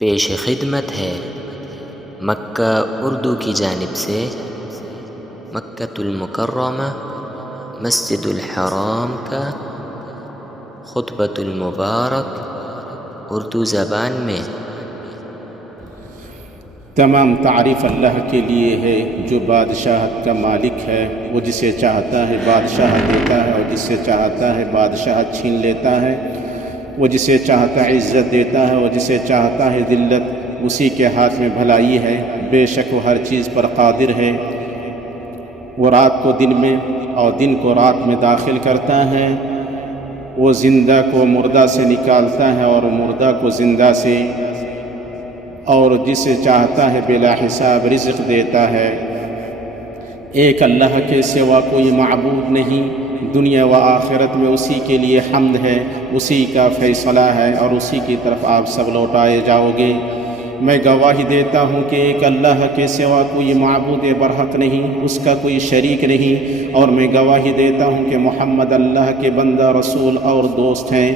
پیش خدمت ہے مکہ اردو کی جانب سے مکۃ المکرمہ مسجد الحرام کا خطبۃ المبارک اردو زبان میں۔ تمام تعریف اللہ کے لیے ہے جو بادشاہت کا مالک ہے۔ وہ جسے چاہتا ہے بادشاہت دیتا ہے اور جسے چاہتا ہے بادشاہت چھین لیتا ہے۔ وہ جسے چاہتا ہے عزت دیتا ہے اور جسے چاہتا ہے ذلت، اسی کے ہاتھ میں بھلائی ہے۔ بے شک وہ ہر چیز پر قادر ہے۔ وہ رات کو دن میں اور دن کو رات میں داخل کرتا ہے۔ وہ زندہ کو مردہ سے نکالتا ہے اور مردہ کو زندہ سے، اور جسے چاہتا ہے بلا حساب رزق دیتا ہے۔ ایک اللہ کے سوا کوئی معبود نہیں۔ دنیا و آخرت میں اسی کے لیے حمد ہے، اسی کا فیصلہ ہے اور اسی کی طرف آپ سب لوٹائے جاؤ گے۔ میں گواہی دیتا ہوں کہ ایک اللہ کے سوا کوئی معبود برحق نہیں، اس کا کوئی شریک نہیں، اور میں گواہی دیتا ہوں کہ محمد اللہ کے بندہ، رسول اور دوست ہیں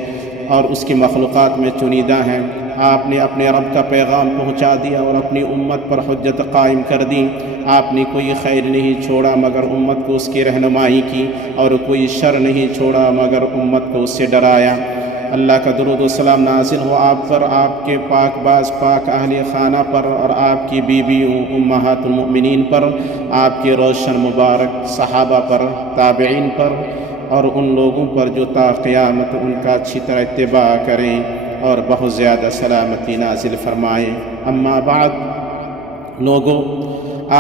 اور اس کی مخلوقات میں چنیدہ ہیں۔ آپ نے اپنے رب کا پیغام پہنچا دیا اور اپنی امت پر حجت قائم کر دی۔ آپ نے کوئی خیر نہیں چھوڑا مگر امت کو اس کی رہنمائی کی، اور کوئی شر نہیں چھوڑا مگر امت کو اس سے ڈرایا۔ اللہ کا درود و سلام نازل ہو آپ پر، آپ کے پاک باز پاک اہل خانہ پر اور آپ کی بیویوں امہات المؤمنین پر، آپ کے روشن مبارک صحابہ پر، تابعین پر اور ان لوگوں پر جو تا قیامت ان کا اچھی طرح اتباع کریں اور بہت زیادہ سلامتی نازل فرمائیں۔ اما بعد، لوگوں،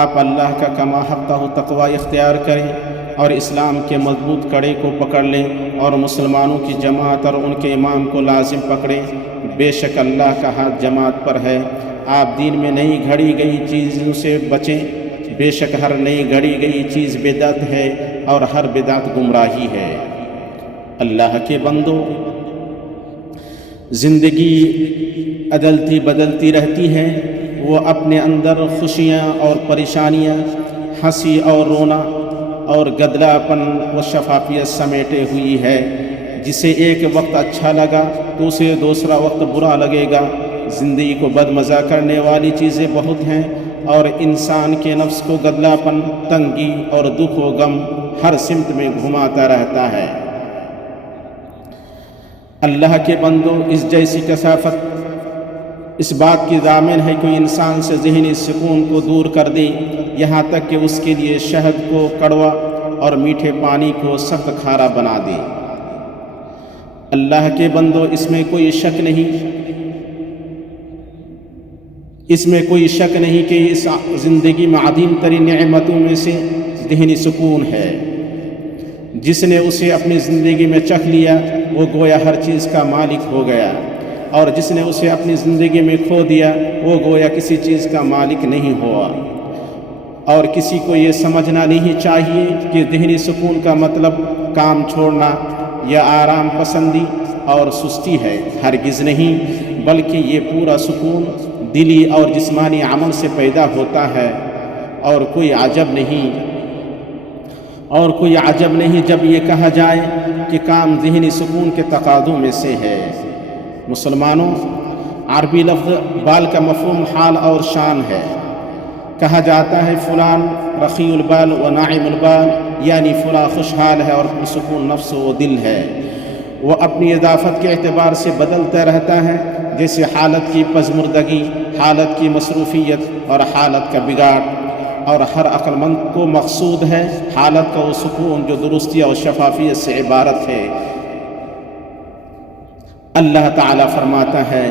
آپ اللہ کا کما حقہ تقوی اختیار کریں اور اسلام کے مضبوط کڑے کو پکڑ لیں اور مسلمانوں کی جماعت اور ان کے امام کو لازم پکڑیں۔ بے شک اللہ کا ہاتھ جماعت پر ہے۔ آپ دین میں نئی گھڑی گئی چیزوں سے بچیں۔ بے شک ہر نئی گھڑی گئی چیز بدعت ہے اور ہر بدعت گمراہی ہے۔ اللہ کے بندو، زندگی عدلتی بدلتی رہتی ہے۔ وہ اپنے اندر خوشیاں اور پریشانیاں، ہنسی اور رونا اور گدلاپن و شفافیت سمیٹے ہوئی ہے۔ جسے ایک وقت اچھا لگا تو اسے دوسرا وقت برا لگے گا۔ زندگی کو بدمزہ کرنے والی چیزیں بہت ہیں اور انسان کے نفس کو گدلاپن، تنگی اور دکھ و غم ہر سمت میں گھماتا رہتا ہے۔ اللہ کے بندوں، اس جیسی کثافت اس بات کی ضامن ہے کہ انسان سے ذہنی سکون کو دور کر دے، یہاں تک کہ اس کے لیے شہد کو کڑوا اور میٹھے پانی کو سخت کھارا بنا دے۔ اللہ کے بندوں، اس میں کوئی شک نہیں کہ اس زندگی میں عظیم ترین نعمتوں میں سے ذہنی سکون ہے۔ جس نے اسے اپنی زندگی میں چکھ لیا وہ گویا ہر چیز کا مالک ہو گیا، اور جس نے اسے اپنی زندگی میں کھو دیا وہ گویا کسی چیز کا مالک نہیں ہوا۔ اور کسی کو یہ سمجھنا نہیں چاہیے کہ ذہنی سکون کا مطلب کام چھوڑنا یا آرام پسندی اور سستی ہے۔ ہرگز نہیں، بلکہ یہ پورا سکون دلی اور جسمانی عمل سے پیدا ہوتا ہے۔ اور کوئی عجب نہیں جب یہ کہا جائے کہ کام ذہنی سکون کے تقاضوں میں سے ہے۔ مسلمانوں، عربی لفظ بال کا مفہوم حال اور شان ہے۔ کہا جاتا ہے فلان رخی البال و ناعم البال، یعنی فلاں خوشحال ہے اور پرسکون نفس و دل ہے۔ وہ اپنی اضافت کے اعتبار سے بدلتا رہتا ہے، جیسے حالت کی پژمردگی، حالت کی مصروفیت اور حالت کا بگاڑ۔ اور ہر عقل مند کو مقصود ہے حالت کا وہ سکون جو درستی اور شفافیت سے عبارت ہے۔ اللہ تعالیٰ فرماتا ہے،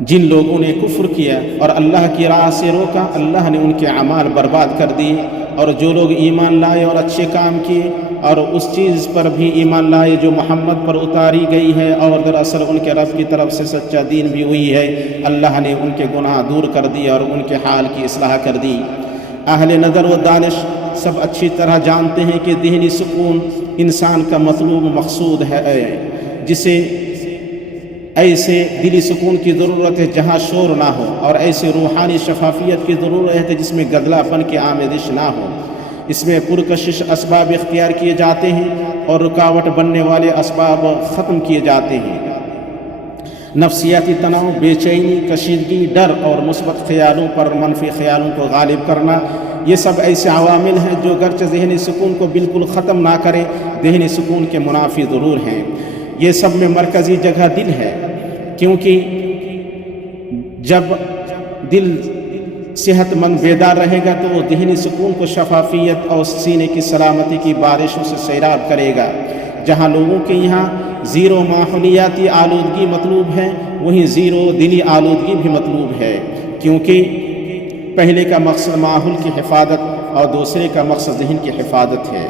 جن لوگوں نے کفر کیا اور اللہ کی راہ سے روکا، اللہ نے ان کے اعمال برباد کر دیے، اور جو لوگ ایمان لائے اور اچھے کام کیے اور اس چیز پر بھی ایمان لائے جو محمد پر اتاری گئی ہے اور دراصل ان کے رب کی طرف سے سچا دین بھی ہوئی ہے، اللہ نے ان کے گناہ دور کر دیے اور ان کے حال کی اصلاح کر دی۔ اہل نظر و دانش سب اچھی طرح جانتے ہیں کہ ذہنی سکون انسان کا مطلوب مقصود ہے، جسے ایسے دلی سکون کی ضرورت ہے جہاں شور نہ ہو، اور ایسے روحانی شفافیت کی ضرورت ہے جس میں گدلاپن کی آمیزش نہ ہو۔ اس میں پرکشش اسباب اختیار کیے جاتے ہیں اور رکاوٹ بننے والے اسباب ختم کیے جاتے ہیں۔ نفسیاتی تناؤ، بے چینی، کشیدگی، ڈر اور مثبت خیالوں پر منفی خیالوں کو غالب کرنا، یہ سب ایسے عوامل ہیں جو گرچہ ذہنی سکون کو بالکل ختم نہ کرے، ذہنی سکون کے منافی ضرور ہیں۔ یہ سب میں مرکزی جگہ دل ہے، کیونکہ جب دل صحت مند بیدار رہے گا تو وہ ذہنی سکون کو شفافیت اور سینے کی سلامتی کی بارشوں سے سیراب کرے گا۔ جہاں لوگوں کے یہاں زیرو ماحولیاتی آلودگی مطلوب ہے، وہیں زیرو دلی آلودگی بھی مطلوب ہے، کیونکہ پہلے کا مقصد ماحول کی حفاظت اور دوسرے کا مقصد ذہن کی حفاظت ہے۔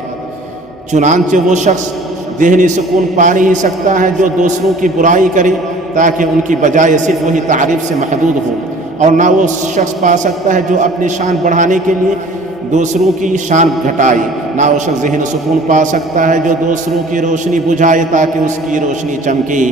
چنانچہ وہ شخص ذہنی سکون پا نہیں سکتا ہے جو دوسروں کی برائی کرے تاکہ ان کی بجائے صرف وہی تعریف سے محدود ہو، اور نہ وہ شخص پا سکتا ہے جو اپنی شان بڑھانے کے لیے دوسروں کی شان گھٹائے، نہ وہ شخص ذہن سکون پا سکتا ہے جو دوسروں کی روشنی بجھائے تاکہ اس کی روشنی چمکے،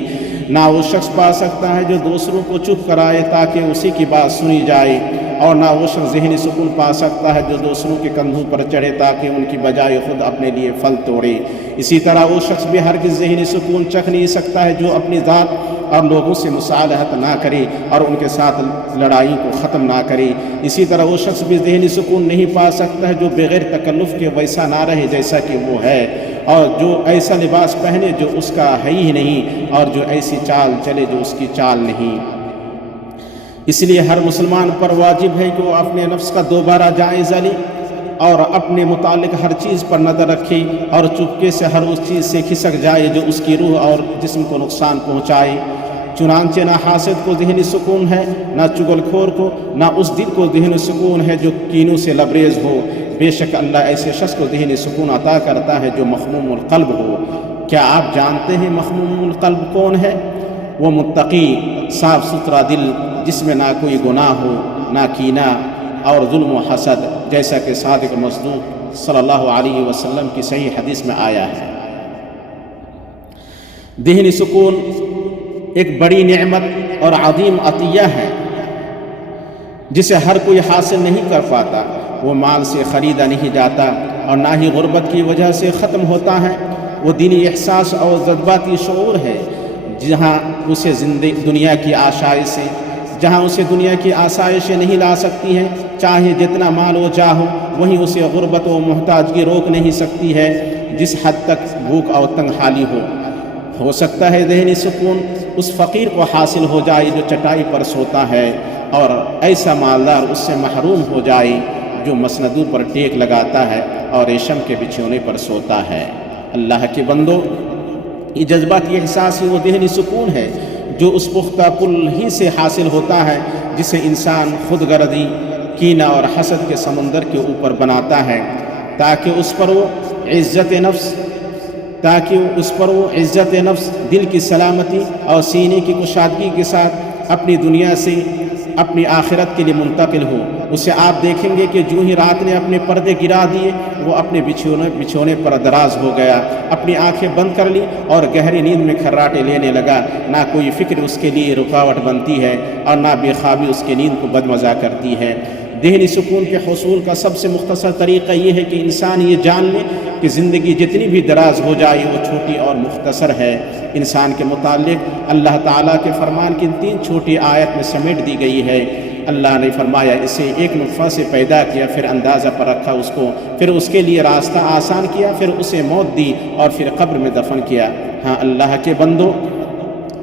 نہ وہ شخص پا سکتا ہے جو دوسروں کو چپ کرائے تاکہ اسی کی بات سنی جائے، اور نہ وہ شخص ذہنی سکون پا سکتا ہے جو دوسروں کے کندھوں پر چڑھے تاکہ ان کی بجائے خود اپنے لیے پھل توڑے۔ اسی طرح وہ شخص بھی ہرگز ذہنی سکون چکھ نہیں سکتا ہے جو اپنی ذات اور لوگوں سے مصالحت نہ کرے اور ان کے ساتھ لڑائی کو ختم نہ کرے۔ اسی طرح وہ شخص بھی ذہنی سکون نہیں پا سکتا ہے جو بغیر تکلف کے ویسا نہ رہے جیسا کہ وہ ہے، اور جو ایسا لباس پہنے جو اس کا ہے ہی نہیں، اور جو ایسی چال چلے جو اس کی چال نہیں۔ اس لیے ہر مسلمان پر واجب ہے کہ وہ اپنے نفس کا دوبارہ جائزہ لے اور اپنے متعلق ہر چیز پر نظر رکھے اور چپکے سے ہر اس چیز سے کھسک جائے جو اس کی روح اور جسم کو نقصان پہنچائے۔ چنانچہ نہ حاسد کو ذہنی سکون ہے، نہ چغل خور کو، نہ اس دل کو ذہنی سکون ہے جو کینوں سے لبریز ہو۔ بے شک اللہ ایسے شخص کو ذہنی سکون عطا کرتا ہے جو مخموم القلب ہو۔ کیا آپ جانتے ہیں مخموم القلب کون ہے؟ وہ متقی صاف ستھرا دل جس میں نہ کوئی گناہ ہو، نہ کینہ اور ظلم و حسد، جیسا کہ صادق مصدوق صلی اللہ علیہ وسلم کی صحیح حدیث میں آیا ہے۔ ذہنی سکون ایک بڑی نعمت اور عظیم عطیہ ہے جسے ہر کوئی حاصل نہیں کر پاتا۔ وہ مال سے خریدا نہیں جاتا اور نہ ہی غربت کی وجہ سے ختم ہوتا ہے۔ وہ دینی احساس اور جذباتی شعور ہے جہاں اسے دنیا کی آسائشیں نہیں لا سکتی ہیں، چاہے جتنا مال و جاہ ہو، وہیں اسے غربت و محتاجگی روک نہیں سکتی ہے جس حد تک بھوک اور تنگ حالی ہو سکتا ہے ذہنی سکون اس فقیر کو حاصل ہو جائے جو چٹائی پر سوتا ہے، اور ایسا مالدار اس سے محروم ہو جائے جو مسندوں پر ٹیک لگاتا ہے اور ریشم کے بچھونے پر سوتا ہے۔ اللہ کے بندو، یہ جذباتی احساس ہی وہ ذہنی سکون ہے جو اس پختہ پل ہی سے حاصل ہوتا ہے جسے انسان خود غرضی، کینہ اور حسد کے سمندر کے اوپر بناتا ہے تاکہ اس پر وہ عزت نفس، دل کی سلامتی اور سینے کی کشادگی کے ساتھ اپنی دنیا سے اپنی آخرت کے لیے منتقل ہو۔ اسے آپ دیکھیں گے کہ جو ہی رات نے اپنے پردے گرا دیے وہ اپنے بچھونے پر دراز ہو گیا، اپنی آنکھیں بند کر لی اور گہری نیند میں کھراٹے لینے لگا۔ نہ کوئی فکر اس کے لیے رکاوٹ بنتی ہے اور نہ بے خوابی اس کی نیند کو بدمزہ کرتی ہے۔ ذہنی سکون کے حصول کا سب سے مختصر طریقہ یہ ہے کہ انسان یہ جان لے کہ زندگی جتنی بھی دراز ہو جائے وہ چھوٹی اور مختصر ہے۔ انسان کے متعلق اللہ تعالیٰ کے فرمان کی 3 چھوٹی آیت میں سمیٹ دی گئی ہے۔ اللہ نے فرمایا اسے ایک نطفہ سے پیدا کیا، پھر اندازہ پر رکھا اس کو، پھر اس کے لیے راستہ آسان کیا، پھر اسے موت دی اور پھر قبر میں دفن کیا۔ ہاں اللہ کے بندو،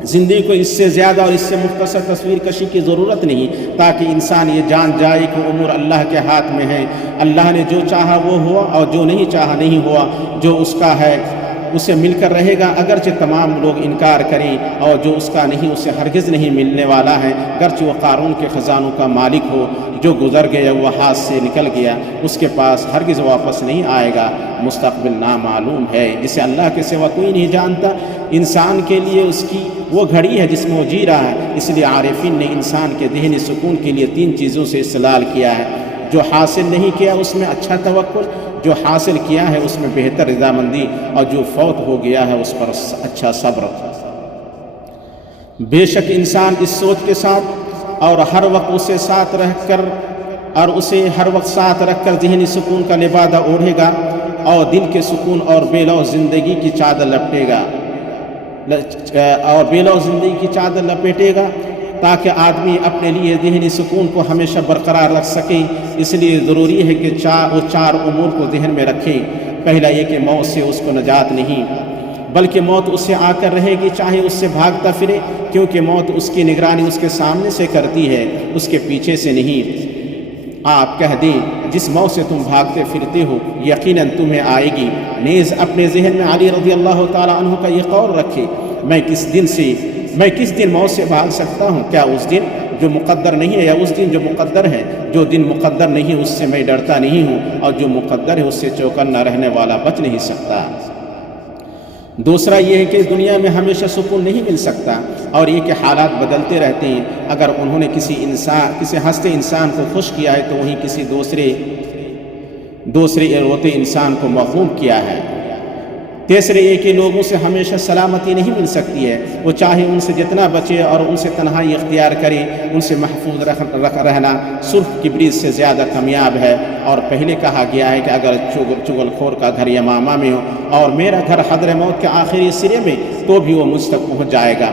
زندگی کو اس سے زیادہ اور اس سے مختصر تصویر کشی کی ضرورت نہیں تاکہ انسان یہ جان جائے کہ امور اللہ کے ہاتھ میں ہے۔ اللہ نے جو چاہا وہ ہوا اور جو نہیں چاہا نہیں ہوا۔ جو اس کا ہے اسے مل کر رہے گا اگرچہ تمام لوگ انکار کریں، اور جو اس کا نہیں اسے ہرگز نہیں ملنے والا ہے اگرچہ وہ قارون کے خزانوں کا مالک ہو۔ جو گزر گیا وہ ہاتھ سے نکل گیا، اس کے پاس ہرگز واپس نہیں آئے گا۔ مستقبل نامعلوم ہے جسے اللہ کے سوا کوئی نہیں جانتا۔ انسان کے لیے اس کی وہ گھڑی ہے جس میں وہ جی رہا ہے۔ اس لیے عارفین نے انسان کے ذہنی سکون کے لیے 3 چیزوں سے استدلال کیا ہے۔ جو حاصل نہیں کیا اس میں اچھا توکل، جو حاصل کیا ہے اس میں بہتر رضامندی، اور جو فوت ہو گیا ہے اس پر اچھا صبر۔ بے شک انسان اس سوچ کے ساتھ اور ہر وقت اسے ساتھ رکھ کر ذہنی سکون کا لبادہ اوڑھے گا اور دل کے سکون اور بے لوث زندگی کی چادر لپٹے گا۔ اور بے لوث زندگی کی چادر لپیٹے گا تاکہ آدمی اپنے لیے ذہنی سکون کو ہمیشہ برقرار رکھ سکے۔ اس لیے ضروری ہے کہ وہ چار امور کو ذہن میں رکھیں۔ پہلا یہ کہ موت سے اس کو نجات نہیں، بلکہ موت اس سے آ کر رہے گی، چاہے اس سے بھاگتا پھرے، کیونکہ موت اس کی نگرانی اس کے سامنے سے کرتی ہے، اس کے پیچھے سے نہیں۔ آپ کہہ دیں جس موت سے تم بھاگتے پھرتے ہو یقیناً تمہیں آئے گی۔ نیز اپنے ذہن میں علی رضی اللہ تعالیٰ عنہ کا یہ قول رکھے، میں کس دن موت سے بھاگ سکتا ہوں؟ کیا اس دن جو مقدر نہیں ہے یا اس دن جو مقدر ہے؟ جو دن مقدر نہیں اس سے میں ڈرتا نہیں ہوں، اور جو مقدر ہے اس سے چوکنا رہنے والا بچ نہیں سکتا۔ دوسرا یہ ہے کہ دنیا میں ہمیشہ سکون نہیں مل سکتا، اور یہ کہ حالات بدلتے رہتے ہیں۔ اگر انہوں نے کسی ہنستے انسان کو خوش کیا ہے تو وہیں کسی دوسرے روتے انسان کو محروم کیا ہے۔ تیسرے یہ کہ لوگوں سے ہمیشہ سلامتی نہیں مل سکتی ہے، وہ چاہے ان سے جتنا بچے اور ان سے تنہائی اختیار کرے، ان سے محفوظ رہنا سرخ کبریت سے زیادہ کامیاب ہے۔ اور پہلے کہا گیا ہے کہ اگر چغل خور کا گھر یمامہ میں ہو اور میرا گھر حضر موت کے آخری سرے میں، تو بھی وہ مجھ تک پہنچ جائے گا۔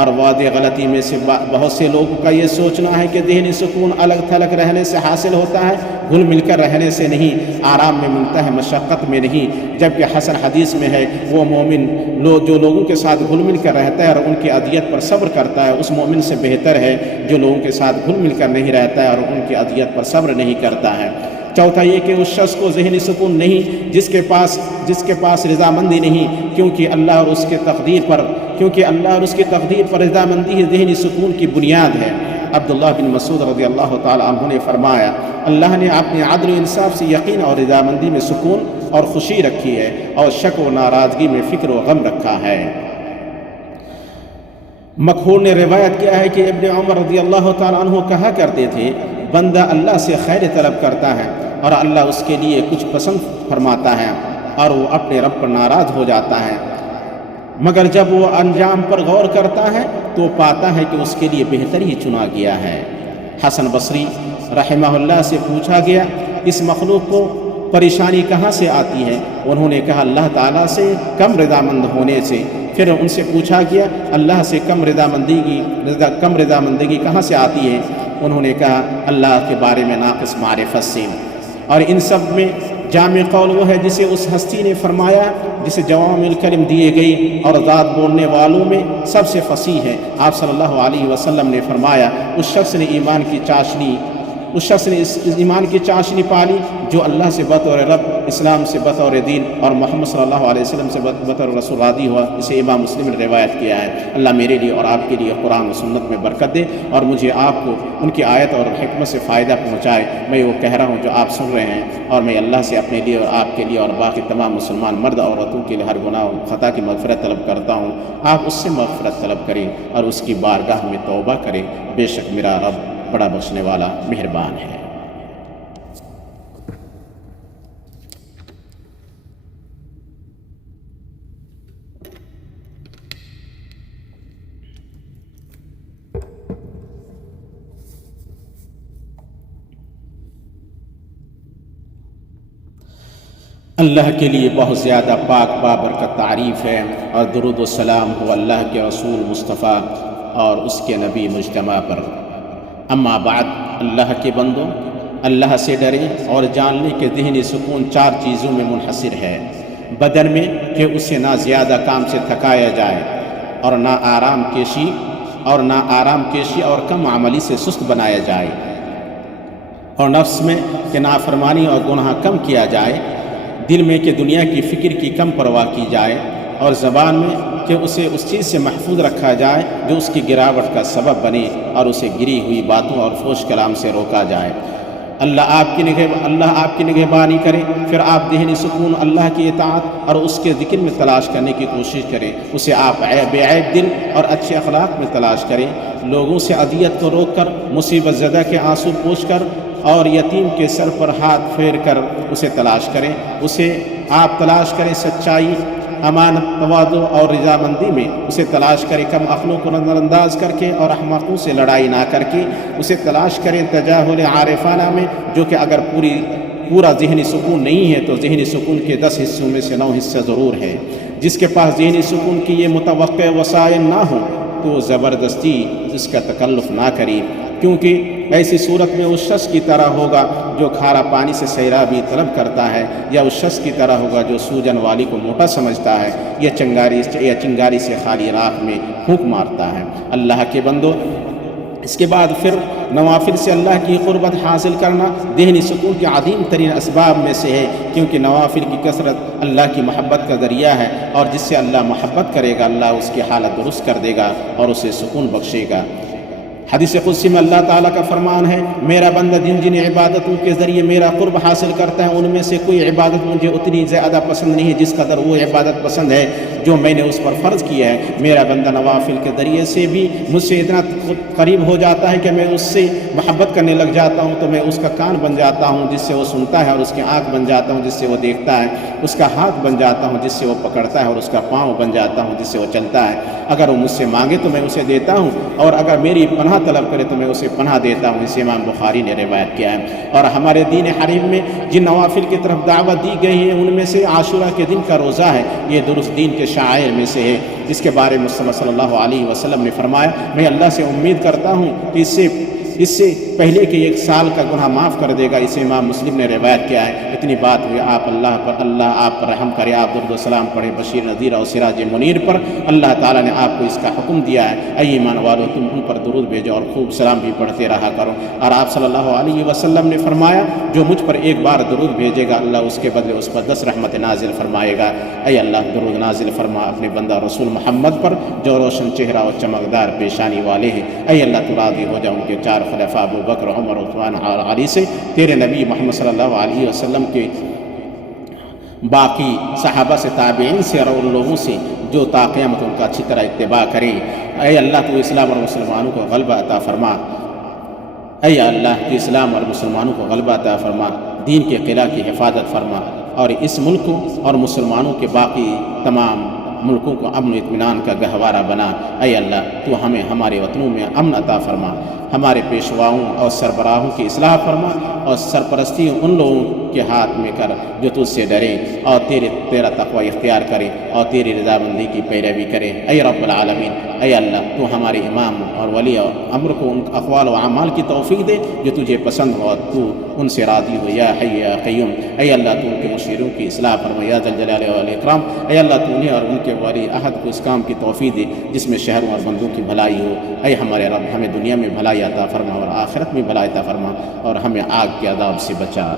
اور وعدے غلطی میں سے بہت سے لوگوں کا یہ سوچنا ہے کہ ذہنی سکون الگ تھلگ رہنے سے حاصل ہوتا ہے، گھل مل کر رہنے سے نہیں، آرام میں ملتا ہے، مشقت میں نہیں۔ جبکہ حسن حدیث میں ہے وہ مومن جو لوگوں کے ساتھ گھل مل کر رہتا ہے اور ان کی اذیت پر صبر کرتا ہے، اس مومن سے بہتر ہے جو لوگوں کے ساتھ گھل مل کر نہیں رہتا ہے اور ان کی اذیت پر صبر نہیں کرتا ہے۔ چوتھا یہ کہ اس شخص کو ذہنی سکون نہیں جس کے پاس رضامندی نہیں، کیونکہ اللہ اور اس کی تقدیر پر رضامندی ہی ذہنی سکون کی بنیاد ہے۔ عبداللہ بن مسعود رضی اللہ تعالی عنہ نے فرمایا، اللہ نے اپنے عدل و انصاف سے یقین اور رضامندی میں سکون اور خوشی رکھی ہے، اور شک و ناراضگی میں فکر و غم رکھا ہے۔ مکحول نے روایت کیا ہے کہ ابن عمر رضی اللہ تعالی عنہ کہا کرتے تھے، بندہ اللہ سے خیر طلب کرتا ہے اور اللہ اس کے لیے کچھ پسند فرماتا ہے، اور وہ اپنے رب پر ناراض ہو جاتا ہے، مگر جب وہ انجام پر غور کرتا ہے تو پاتا ہے کہ اس کے لیے بہتر ہی چنا گیا ہے۔ حسن بصری رحمہ اللہ سے پوچھا گیا، اس مخلوق کو پریشانی کہاں سے آتی ہے؟ انہوں نے کہا اللہ تعالیٰ سے کم رضامند ہونے سے۔ پھر ان سے پوچھا گیا اللہ سے کم رضامندگی کہاں سے آتی ہے؟ انہوں نے کہا اللہ کے بارے میں ناقص معرفت سے۔ اور ان سب میں جامع قول وہ ہے جسے اس ہستی نے فرمایا جسے جوامع الکلم دیے گئی اور ذات بولنے والوں میں سب سے فصیح ہے۔ آپ صلی اللہ علیہ وسلم نے فرمایا، اس شخص نے ایمان کی چاشنی پالی جو اللہ سے بطور رب، اسلام سے بطور دین اور محمد صلی اللہ علیہ وسلم سے بطور رسول راضی ہوا۔ اسے امام مسلم نے روایت کیا ہے۔ اللہ میرے لیے اور آپ کے لیے قرآن و سنت میں برکت دے اور مجھے آپ کو ان کی آیت اور حکمت سے فائدہ پہنچائے۔ میں وہ کہہ رہا ہوں جو آپ سن رہے ہیں، اور میں اللہ سے اپنے لیے اور آپ کے لیے اور باقی تمام مسلمان مرد عورتوں کے لیے ہر گناہ و خطا کی مغفرت طلب کرتا ہوں۔ آپ اس سے مغفرت طلب کریں اور اس کی بارگاہ میں توبہ کریں، بے شک میرا رب بڑا بخشنے والا مہربان ہے۔ اللہ کے لیے بہت زیادہ پاک بابرکت تعریف ہے، اور درود و سلام ہو اللہ کے رسول مصطفیٰ اور اس کے نبی مجتمع پر۔ اما بعد، اللہ کے بندوں، اللہ سے ڈریں اور جان لیں کہ ذہنی سکون 4 چیزوں میں منحصر ہے۔ بدن میں کہ اسے نہ زیادہ کام سے تھکایا جائے اور نہ آرام کیشی اور کم عملی سے سست بنایا جائے، اور نفس میں کہ نافرمانی اور گناہ کم کیا جائے، دل میں کہ دنیا کی فکر کی کم پرواہ کی جائے، اور زبان میں کہ اسے اس چیز سے محفوظ رکھا جائے جو اس کی گراوٹ کا سبب بنے، اور اسے گری ہوئی باتوں اور فحش کلام سے روکا جائے۔ اللہ آپ کی نگہبانی کرے، پھر آپ ذہنی سکون اللہ کی اطاعت اور اس کے ذکر میں تلاش کرنے کی کوشش کریں۔ اسے آپ بے عیب دل اور اچھے اخلاق میں تلاش کریں، لوگوں سے اذیت کو روک کر، مصیبت زدہ کے آنسو پوچھ کر اور یتیم کے سر پر ہاتھ پھیر کر اسے تلاش کریں۔ اسے آپ تلاش کریں سچائی، امانت، تواضع اور رضامندی میں، اسے تلاش کریں کم عقلوں کو نظر انداز کر کے اور احمقوں سے لڑائی نہ کر کے، اسے تلاش کریں تجاہل عارفانہ میں، جو کہ اگر پورا ذہنی سکون نہیں ہے تو ذہنی سکون کے 10 حصوں میں سے 9 حصہ ضرور ہے۔ جس کے پاس ذہنی سکون کی یہ متوقع وسائل نہ ہوں تو زبردستی اس کا تکلف نہ کرے، کیونکہ ایسی صورت میں اس شخص کی طرح ہوگا جو کھارا پانی سے سیرابی طلب کرتا ہے، یا اس شخص کی طرح ہوگا جو سوجن والی کو موٹا سمجھتا ہے، یا چنگاری سے خالی راکھ میں پھونک مارتا ہے۔ اللہ کے بندو، اس کے بعد پھر نوافل سے اللہ کی قربت حاصل کرنا ذہنی سکون کے عظیم ترین اسباب میں سے ہے، کیونکہ نوافل کی کثرت اللہ کی محبت کا ذریعہ ہے، اور جس سے اللہ محبت کرے گا اللہ اس کی حالت درست کر دے گا اور اسے سکون بخشے گا۔ حدیث قدسی میں اللہ تعالیٰ کا فرمان ہے، میرا بندہ جن عبادتوں کے ذریعے میرا قرب حاصل کرتا ہے ان میں سے کوئی عبادت مجھے اتنی زیادہ پسند نہیں ہے جس قدر وہ عبادت پسند ہے جو میں نے اس پر فرض کیا ہے۔ میرا بندہ نوافل کے ذریعے سے بھی مجھ سے اتنا قریب ہو جاتا ہے کہ میں اس سے محبت کرنے لگ جاتا ہوں، تو میں اس کا کان بن جاتا ہوں جس سے وہ سنتا ہے، اور اس کی آنکھ بن جاتا ہوں جس سے وہ دیکھتا ہے، اس کا ہاتھ بن جاتا ہوں جس سے وہ پکڑتا ہے، اور اس کا پاؤں بن جاتا ہوں جس سے وہ چلتا ہے۔ اگر وہ مجھ سے مانگے تو میں اسے دیتا ہوں، اور اگر میری پناہ طلب کرے تو میں اسے پناہ دیتا ہوں۔ اسے امام بخاری نے روایت کیا ہے۔ اور ہمارے دین حنیف میں جن نوافل کی طرف دعوت دی گئی ہے ان میں سے عاشورہ کے دن کا روزہ ہے، یہ درست دین کے شعائر میں سے ہے، جس کے بارے میں مصطفیٰ صلی اللہ علیہ وسلم نے فرمایا، میں اللہ سے امید کرتا ہوں کہ اس سے پہلے کہ ایک سال کا گناہ معاف کر دے گا۔ اسے امام مسلم نے روایت کیا ہے۔ اتنی بات ہوئی، اللہ آپ پر رحم کرے، آپ درود و سلام پڑھیں بشیر نذیر اور سراج منیر پر۔ اللہ تعالیٰ نے آپ کو اس کا حکم دیا ہے، اے ایمان والو تم ان پر درود بھیجو اور خوب سلام بھی پڑھتے رہا کرو۔ اور آپ صلی اللہ علیہ وسلم نے فرمایا، جو مجھ پر ایک بار درود بھیجے گا اللہ اس کے بدلے اس پر 10 رحمت نازل فرمائے گا۔ اے اللہ درود نازل فرما اپنے بندہ رسول محمد پر جو روشن چہرہ اور چمکدار پیشانی والے ہیں۔ اے اللہ تو راضی ہو جا ان کے 4 خلفاء ابو بکر، عمر، عثمان اور علی سے، تیرے نبی محمد صلی اللہ علیہ وسلم کے باقی صحابہ سے، تابعین سے، اور ان لوگوں سے جو تا قیامت ان کا اچھی طرح اتباع کریں۔ اے اللہ تو اسلام اور مسلمانوں کو غلبہ عطا فرما، اے اللہ تو اسلام اور مسلمانوں کو غلبہ عطا فرما، دین کے قلعہ کی حفاظت فرما، اور اس ملک کو اور مسلمانوں کے باقی تمام ملکوں کو امن و اطمینان کا گہوارہ بنا۔ اے اللہ تو ہمیں ہمارے وطنوں میں امن عطا فرما، ہمارے پیشواؤں اور سربراہوں کی اصلاح فرما، اور سرپرستی ان لوگوں کے ہاتھ میں کر جو تجھ سے ڈرے اور تیرا تقوی اختیار کرے اور تیری رضامندی کی پیروی کرے۔ اے رب العالمین، اے اللہ تو ہمارے امام اور ولی اور امر کو ان اقوال و اعمال کی توفیق دے جو تجھے پسند ہو اور تو ان سے راضی ہو، یا حی یا قیوم۔ اے اللہ تو ان کے مشیروں کی اصلاح فرما، یا ذا الجلال والاکرام۔ اے اللہ تو انہیں اور ان کے ولی عہد کو اس کام کی توفیق دے جس میں شہروں اور بندوں کی بھلائی ہو۔ اے ہمارے رب، ہمیں دنیا میں بھلائی عطا فرما اور آخرت میں بھلائی عطا فرما، اور ہمیں آگ کے عذاب سے بچا۔